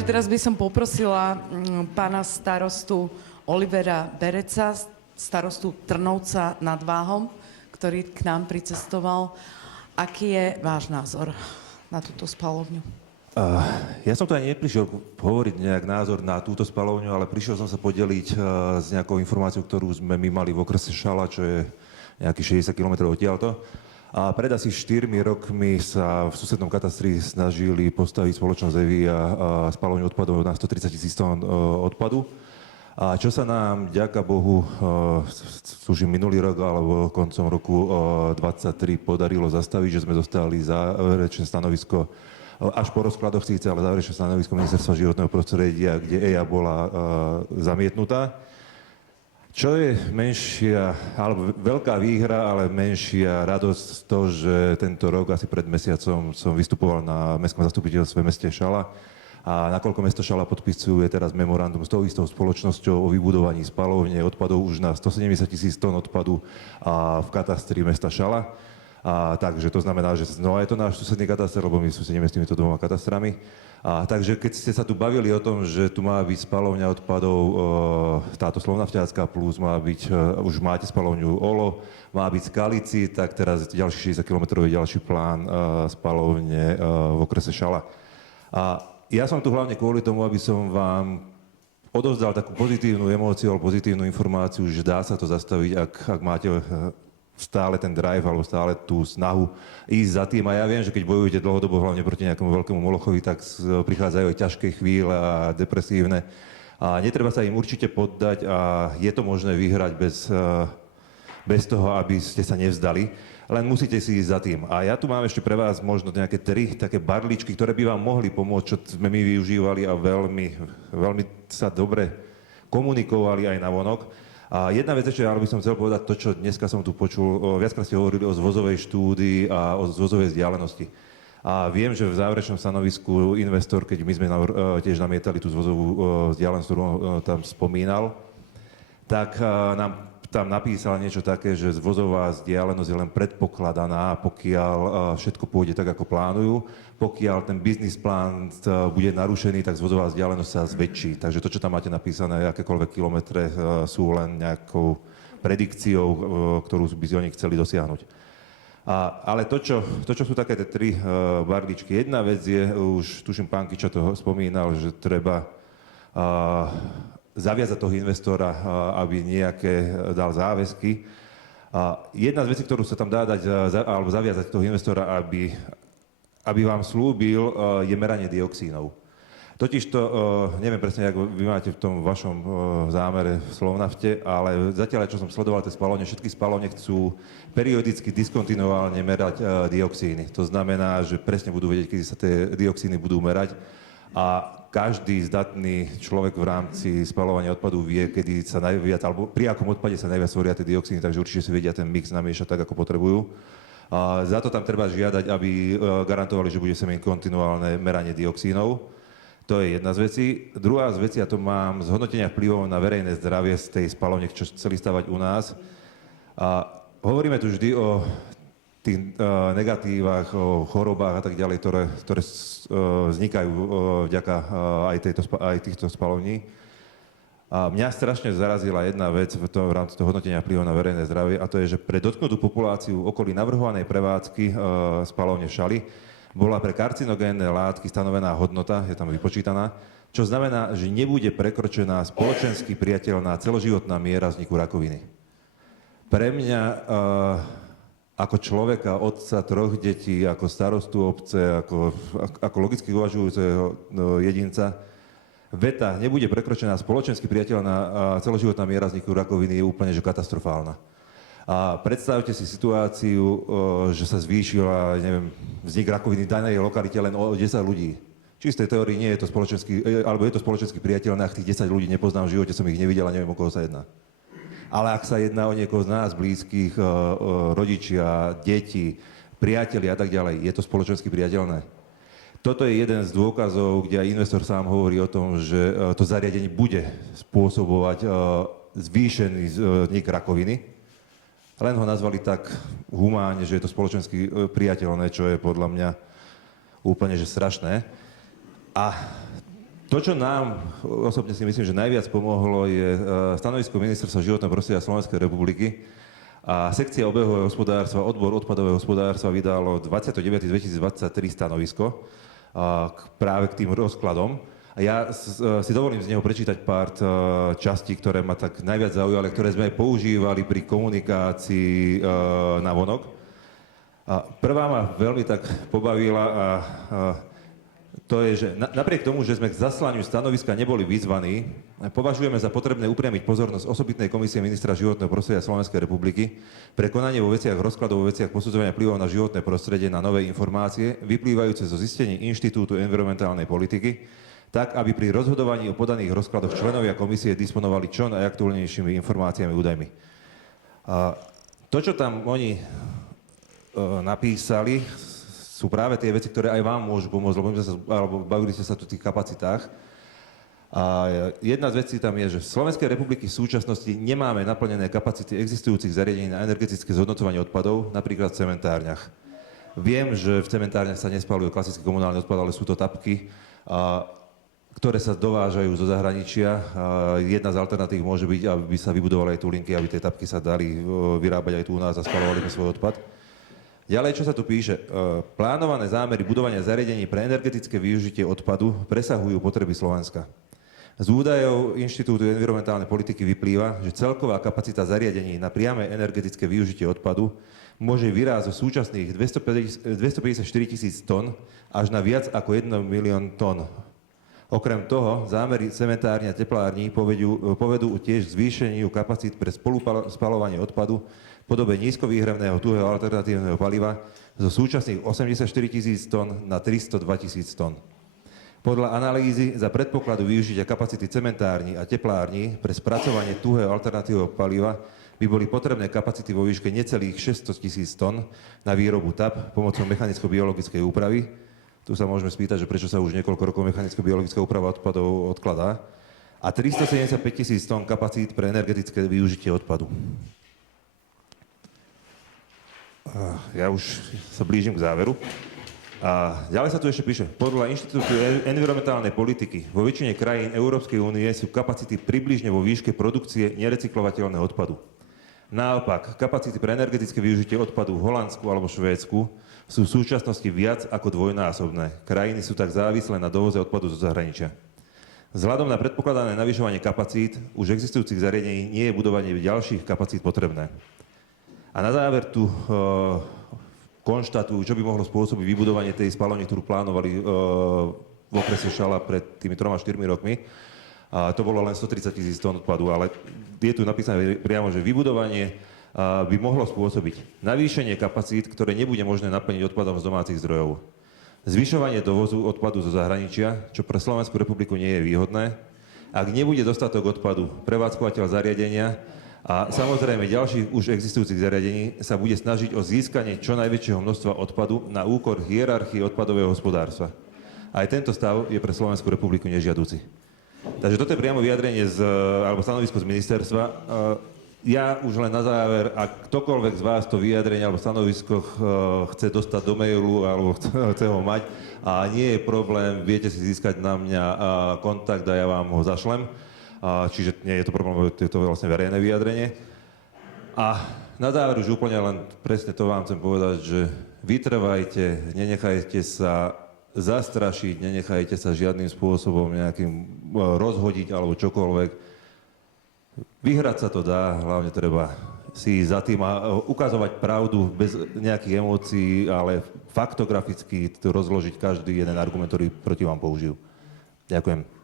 Takže teraz by som poprosila pána starostu Olivera Bereca, starostu Trnovca nad Váhom, ktorý k nám pricestoval. Aký je váš názor na túto spalovňu? Ja som tu ani neprišiel hovoriť nejak názor na túto spalovňu, ale prišiel som sa podeliť s nejakou informáciou, ktorú sme my mali v okrese Šala, čo je nejakých 60 km odtiaľto. A pred asi 4 rokmi sa v susednom katastri snažili postaviť spoločnosť EVI a spalovňu odpadov na 130 000 tón odpadu. A čo sa nám, vďaka Bohu, tuším minulý rok alebo koncom roku 2023 podarilo zastaviť, že sme dostali záverečné stanovisko, až po rozkladoch síce, ale záverečné stanovisko Ministerstva životného prostredia, kde EIA bola zamietnutá. Čo je menšia, alebo veľká výhra, ale menšia radosť to, že tento rok, asi pred mesiacom, som vystupoval na mestskom zastupiteľstve v meste Šala. A nakoľko mesto Šala podpisuje teraz memorandum s tou istou spoločnosťou o vybudovaní spalovne odpadov už na 170 000 tón odpadu a v katastri mesta Šala. Takže to znamená, že znova je to náš susedný kataster, lebo my susedíme s týmito dvoma katastrami. Takže keď ste sa tu bavili o tom, že tu má byť spalovňa odpadov, táto Slovnafťanská plus má byť, už máte spalovňu Olo, má byť Skalici, tak teraz ďalší 60 km je ďalší plán spalovne v okrese Šala. A ja som tu hlavne kvôli tomu, aby som vám odovzdal takú pozitívnu emóciu alebo pozitívnu informáciu, že dá sa to zastaviť, ak máte stále ten drive alebo stále tú snahu ísť za tým. A ja viem, že keď bojujete dlhodobo hlavne proti nejakému veľkému molochovi, tak prichádzajú aj ťažké chvíle a depresívne. A netreba sa im určite poddať a je to možné vyhrať bez toho, aby ste sa nevzdali. Len musíte si ísť za tým. A ja tu mám ešte pre vás možno nejaké 3 také barličky, ktoré by vám mohli pomôcť, čo sme my využívali a veľmi sa dobre komunikovali aj navonok. A jedna vec ešte, ale by som chcel povedať to, čo dneska som tu počul, viackrát ste hovorili o zvozovej štúdii a o zvozovej vzdialenosti. A viem, že v záverečnom stanovisku investor, keď my sme tiež namietali tú zvozovú vzdialenosť, ktorú tam spomínal, tak nám tam napísal niečo také, že zvozová vzdialenosť je len predpokladaná, pokiaľ všetko pôjde tak, ako plánujú. Pokiaľ ten biznis plán bude narušený, tak zvozová vzdialenosť sa zväčší. Takže to, čo tam máte napísané, akékoľvek kilometre, sú len nejakou predikciou, ktorú by si oni chceli dosiahnuť. Ale to, čo sú také tie 3 barličky. Jedna vec je, už tuším pán Kiča to spomínal, že treba zaviazať toho investora, aby nejaké dal záväzky. Jedna z vecí, ktorú sa tam dá dať, alebo zaviazať toho investora, aby vám slúbil, je meranie dioxínov. Totižto, neviem presne, ako vy máte v tom vašom zámere v Slovnafte, ale zatiaľ, čo som sledoval tie spalovne, všetky spalovne chcú periodicky, diskontinuálne merať dioxíny. To znamená, že presne budú vedieť, kedy sa tie dioxíny budú merať. A každý zdatný človek v rámci spaľovania odpadu vie, kedy sa najviac, alebo pri akom odpade sa najviac tvoria tie dioxíny, takže určite si vedia ten mix namiešať tak, ako potrebujú. Za to tam treba žiadať, aby garantovali, že bude sa mať kontinuálne meranie dioxínov. To je jedna z vecí. Druhá z vecí, a to mám z hodnotenia vplyvov na verejné zdravie z tej spaľovne, čo chceli stavať u nás. Hovoríme tu vždy o tých negatívach, o chorobách a tak ďalej, ktoré vznikajú vďaka aj týchto spalovní. A mňa strašne zarazila jedna vec v rámci toho hodnotenia vplyvov na verejné zdravie, a to je, že pre dotknutú populáciu okolí navrhovanej prevádzky spalovne v Šali bola pre karcinogénne látky stanovená hodnota, je tam vypočítaná, čo znamená, že nebude prekročená spoločensky priateľná celoživotná miera vzniku rakoviny. Pre mňa ako človeka, otca 3 detí, ako starostu obce, ako logicky uvažujúceho jedinca, veta nebude prekročená spoločensky priateľná celoživotná miera vzniku rakoviny je úplne že katastrofálna. A predstavte si situáciu, že sa zvýšila, neviem, vznik rakoviny v danej lokalite len o 10 ľudí. Čistej teórii nie je to spoločensky, alebo je to spoločensky priateľné, ak tých 10 ľudí nepoznám v živote, som ich nevidel a neviem, o koho sa jedná. Ale ak sa jedná o niekoho z nás, blízkych, rodičia, deti, priatelia a tak ďalej, je to spoločensky priateľné. Toto je jeden z dôkazov, kde aj investor sám hovorí o tom, že to zariadenie bude spôsobovať zvýšený vznik rakoviny. Len ho nazvali tak humánne, že je to spoločensky priateľné, čo je podľa mňa úplne že strašné. A To, čo nám, osobne si myslím, že najviac pomohlo, je stanovisko Ministerstva životného prostredia Slovenskej republiky. A sekcia obehového hospodárstva, odbor odpadového hospodárstva vydalo 29.2023 stanovisko práve k tým rozkladom. A ja si dovolím z neho prečítať pár častí, ktoré ma tak najviac zaujali, ktoré sme aj používali pri komunikácii na vonok. A prvá ma veľmi tak pobavila a to je, že napriek tomu, že sme k zaslaniu stanoviska neboli vyzvaní, považujeme za potrebné upriamiť pozornosť osobitnej komisie ministra životného prostredia Slovenskej republiky pre konanie vo veciach rozkladov, vo veciach posudzovania vplyvov na životné prostredie na nové informácie, vyplývajúce zo zistení Inštitútu environmentálnej politiky, tak, aby pri rozhodovaní o podaných rozkladoch členovia komisie disponovali čo najaktuálnejšími informáciami a údajmi. To, čo tam oni napísali, sú práve tie veci, ktoré aj vám môžu pomôcť, lebo bavili ste sa tu o tých kapacitách. A jedna z vecí tam je, že v Slovenskej republiky v súčasnosti nemáme naplnené kapacity existujúcich zariadení na energetické zhodnocovanie odpadov, napríklad v cementárniach. Viem, že v cementárniach sa nespaľujú klasický komunálny odpad, ale sú to tapky, ktoré sa dovážajú zo zahraničia. Jedna z alternatív môže byť, aby sa vybudovali aj tulinky, aby tie tapky sa dali vyrábať aj tu u nás a spaľovali sme svoj odpad. Ďalej, čo sa tu píše, plánované zámery budovania zariadení pre energetické využitie odpadu presahujú potreby Slovenska. Z údajov Inštitútu environmentálnej politiky vyplýva, že celková kapacita zariadení na priame energetické využitie odpadu môže vyrásť zo súčasných 254 000 tón až na viac ako 1 milión tón. Okrem toho, zámery cementární a teplární povedú tiež k zvýšeniu kapacít pre spaľovanie odpadu v podobe nízkovýhrevného tuhého alternatívneho paliva zo súčasných 84 000 tón na 302 000 tón. Podľa analýzy za predpokladu využitia kapacity cementární a teplární pre spracovanie tuhého alternatívneho paliva by boli potrebné kapacity vo výške necelých 600 000 tón na výrobu TAP pomocou mechanicko-biologickej úpravy. Tu sa môžeme spýtať, že prečo sa už niekoľko rokov mechanicko-biologická úprava odpadov odkladá. A 375 000 tón kapacít pre energetické využitie odpadu. Ja už sa blížim k záveru. A ďalej sa tu ešte píše, podľa Inštitútu environmentálnej politiky vo väčšine krajín Európskej únie sú kapacity približne vo výške produkcie nerecyklovateľného odpadu. Naopak, kapacity pre energetické využitie odpadu v Holandsku alebo Švédsku sú v súčasnosti viac ako dvojnásobné. Krajiny sú tak závislé na dovoze odpadu zo zahraničia. Vzhľadom na predpokladané navyšovanie kapacít už existujúcich zariadení nie je budovanie ďalších kapacít potrebné. A na záver tu konštatujú, čo by mohlo spôsobiť vybudovanie tej spaľovne, ktorú plánovali v okrese Šala pred tými 3-4 rokmi. A to bolo len 130 000 tón odpadu, ale je tu napísané priamo, že vybudovanie by mohlo spôsobiť navýšenie kapacít, ktoré nebude možné naplniť odpadom z domácich zdrojov. Zvyšovanie dovozu odpadu zo zahraničia, čo pre Slovenskú republiku nie je výhodné. Ak nebude dostatok odpadu, prevádzkovateľ zariadenia a samozrejme ďalších už existujúcich zariadení sa bude snažiť o získanie čo najväčšieho množstva odpadu na úkor hierarchie odpadového hospodárstva. Aj tento stav je pre Slovenskú republiku nežiaduci. Takže toto je priamo vyjadrenie alebo stanovisko z ministerstva. Ja už len na záver, ak ktokoľvek z vás to vyjadrenie alebo stanovisko chce dostať do mailu alebo chce ho mať a nie je problém, viete si získať na mňa kontakt a ja vám ho zašlem. Čiže nie je to problém, je to vlastne verejné vyjadrenie. A na záver už úplne len presne to vám chcem povedať, že vytrvajte, nenechajte sa zastrašiť, nenechajte sa žiadnym spôsobom nejakým rozhodiť alebo čokoľvek. Vyhrať sa to dá, hlavne treba si za tým a ukazovať pravdu bez nejakých emócií, ale faktograficky rozložiť každý jeden argument, ktorý proti vám použijú. Ďakujem.